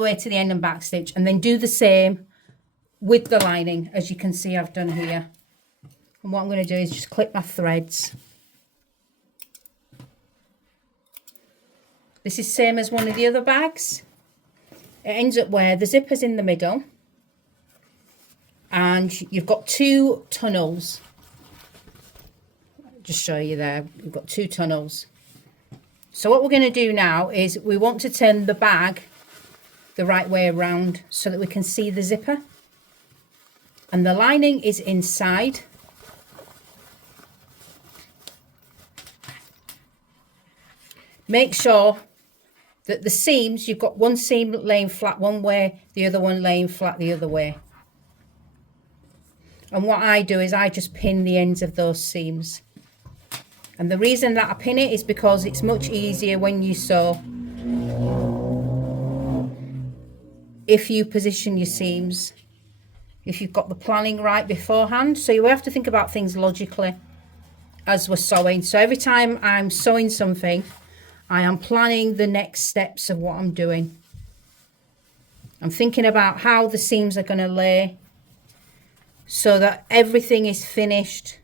the way to the end and back stitch, and then do the same with the lining, as you can see I've done here. And what I'm going to do is just clip my threads. This is same as one of the other bags. It ends up where the zipper's in the middle and you've got 2 tunnels. I'll just show you there. You've got 2 tunnels. So what we're going to do now is we want to turn the bag the right way around so that we can see the zipper. And the lining is inside. Make sure that the seams, you've got one seam laying flat one way, the other one laying flat the other way. And what I do is I just pin the ends of those seams. And the reason that I pin it is because it's much easier when you sew if you position your seams, if you've got the planning right beforehand. So you have to think about things logically as we're sewing. So every time I'm sewing something, I am planning the next steps of what I'm doing. I'm thinking about how the seams are going to lay so that everything is finished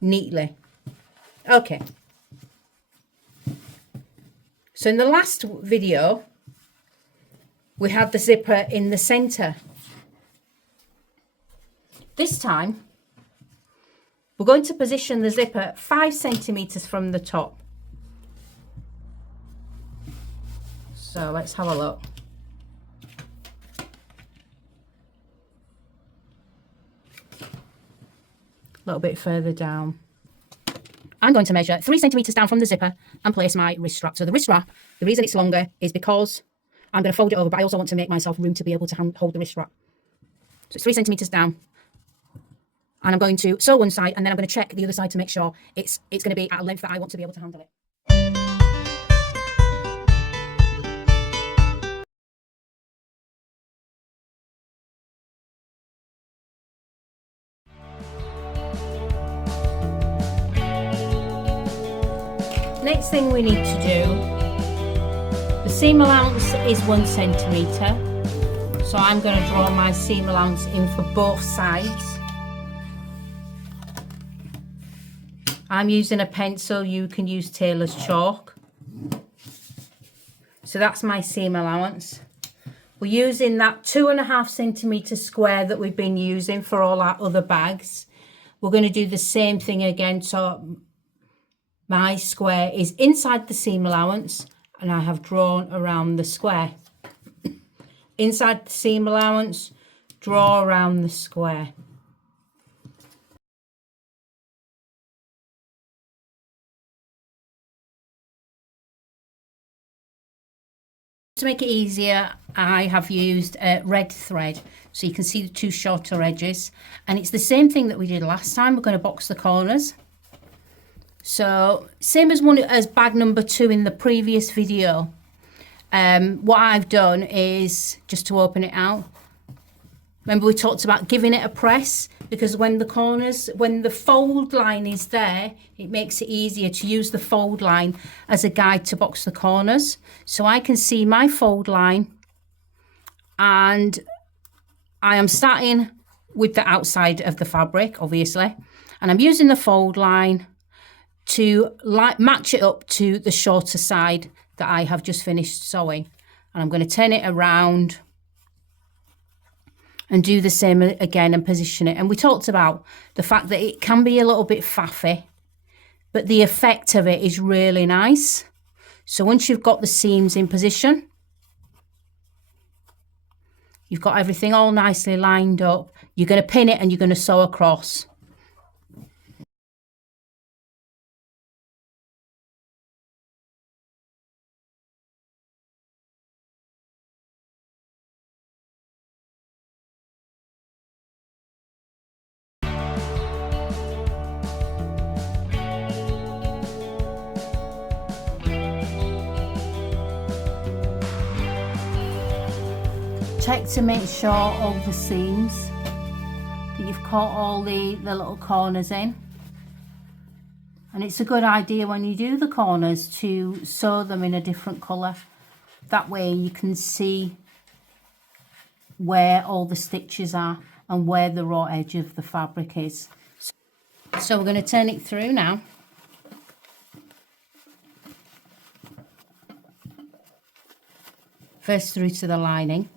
neatly. Okay. So in the last video, we had the zipper in the center. This time, we're going to position the zipper 5 centimeters from the top. So let's have a look. A little bit further down. I'm going to measure 3 centimeters down from the zipper and place my wrist strap. So the wrist strap, the reason it's longer is because I'm going to fold it over, but I also want to make myself room to be able to hold the wrist strap. So it's 3 centimeters down. And I'm going to sew one side and then I'm going to check the other side to make sure it's going to be at a length that I want to be able to handle it. Next thing we need to do, the seam allowance is 1 centimeter. So I'm going to draw my seam allowance in for both sides. I'm using a pencil, you can use tailor's chalk. So that's my seam allowance. We're using that 2.5 centimeter square that we've been using for all our other bags. We're going to do the same thing again. So my square is inside the seam allowance and I have drawn around the square. Inside the seam allowance, draw around the square. To make it easier, I have used red thread, so you can see the 2 shorter edges, and it's the same thing that we did last time. We're going to box the corners. So same as bag number 2 in the previous video. What I've done is, just to open it out, remember we talked about giving it a press, because when the fold line is there, it makes it easier to use the fold line as a guide to box the corners. So I can see my fold line and I am starting with the outside of the fabric, obviously, and I'm using the fold line to match it up to the shorter side that I have just finished sewing. And I'm going to turn it around and do the same again and position it. And we talked about the fact that it can be a little bit faffy, but the effect of it is really nice. So once you've got the seams in position, you've got everything all nicely lined up, you're going to pin it and you're going to sew across. Check to make sure all the seams, that you've caught all the little corners in. And it's a good idea when you do the corners to sew them in a different colour, That way you can see where all the stitches are and where the raw edge of the fabric is. So we're going to turn it through now. First through to the lining.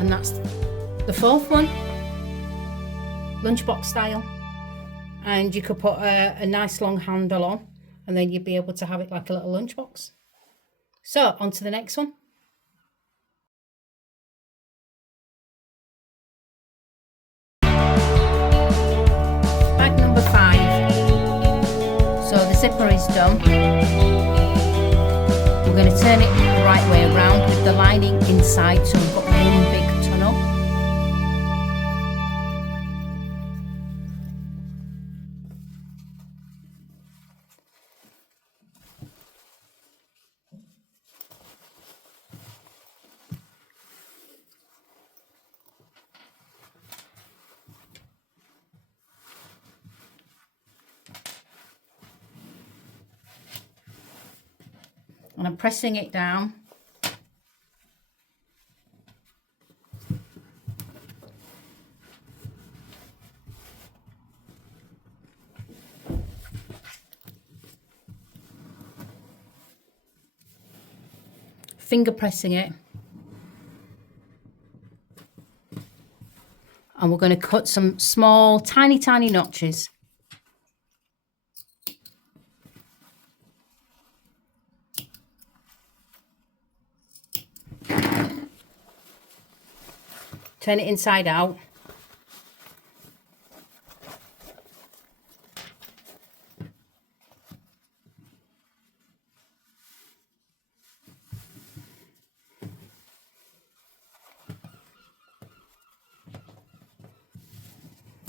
And that's the fourth one, lunchbox style. And you could put a nice long handle on, and then you'd be able to have it like a little lunchbox. So on to the next one. Bag number 5. So the zipper is done. We're going to turn it the right way around with the lining inside, so we've got one big tunnel. And I'm pressing it down. Finger pressing it. And we're going to cut some small, tiny notches. Turn it inside out.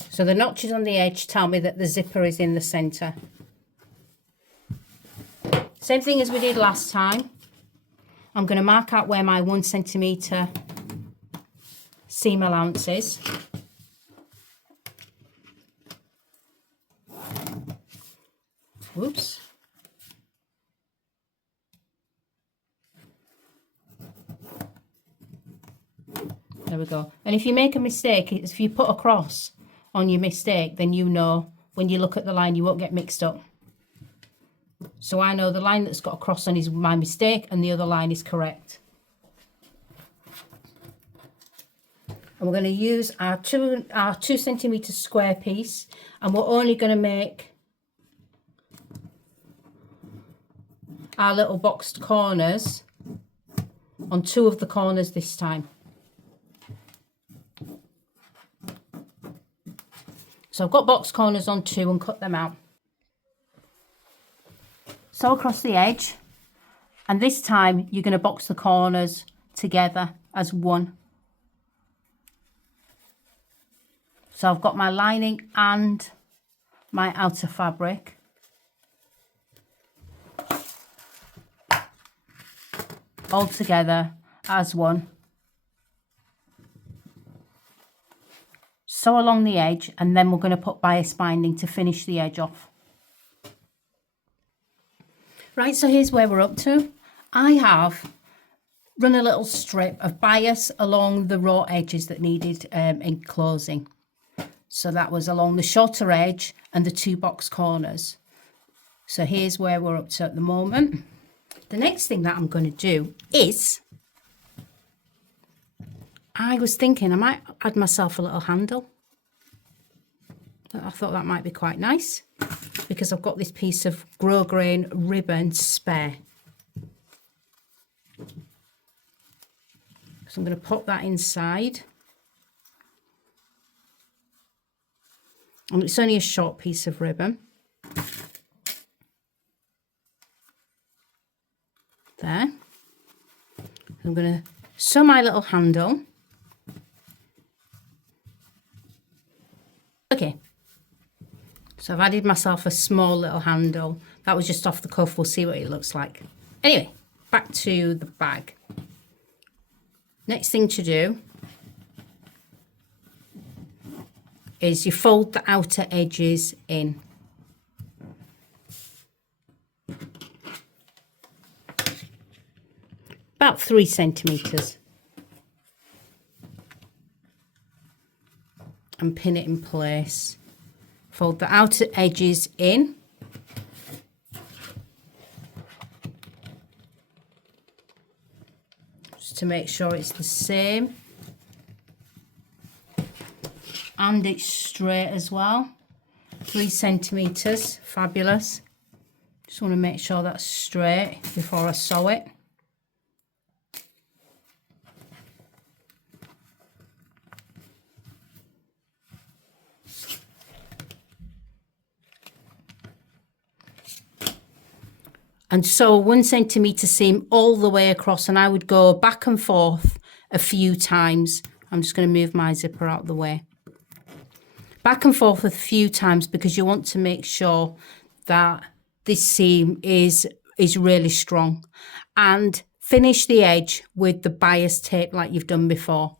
So the notches on the edge tell me that the zipper is in the center. Same thing as we did last time. I'm going to mark out where my 1 centimetre seam allowance is. Whoops. There we go. And if you make a mistake, if you put a cross on your mistake, then you know when you look at the line you won't get mixed up. So I know the line that's got a cross on is my mistake and the other line is correct. And we're going to use our 2 centimetre square piece, and we're only going to make our little boxed corners on 2 of the corners this time. So I've got box corners on 2 and cut them out. So across the edge, and this time you're going to box the corners together as one. So I've got my lining and my outer fabric. All together as one. Sew along the edge, and then we're going to put bias binding to finish the edge off. Right, so here's where we're up to. I have run a little strip of bias along the raw edges that needed enclosing. So that was along the shorter edge and the 2 box corners. So here's where we're up to at the moment. The next thing that I'm going to do is, I was thinking I might add myself a little handle. I thought that might be quite nice because I've got this piece of grosgrain ribbon spare. So I'm going to pop that inside. And it's only a short piece of ribbon. There. I'm going to sew my little handle. Okay, so I've added myself a small little handle. That was just off the cuff. We'll see what it looks like. Anyway, back to the bag. Next thing to do is you fold the outer edges in. About 3 centimetres. And pin it in place. Fold the outer edges in. Just to make sure it's the same. And it's straight as well. 3 centimetres, fabulous. Just want to make sure that's straight before I sew it. And sew 1 centimetre seam all the way across, and I would go back and forth a few times. I'm just going to move my zipper out of the way. Back and forth a few times because you want to make sure that this seam is really strong. And finish the edge with the bias tape like you've done before.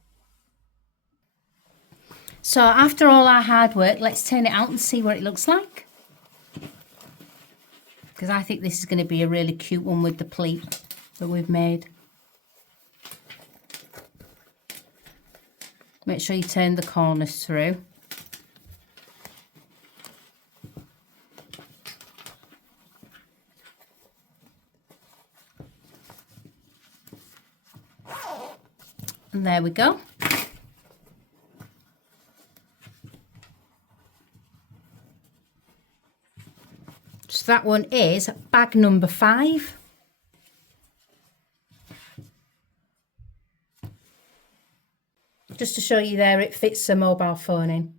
So after all our hard work, let's turn it out and see what it looks like. Because I think this is going to be a really cute one with the pleat that we've made. Make sure you turn the corners through. And there we go. So that one is bag number 5. Just to show you there, it fits a mobile phone in.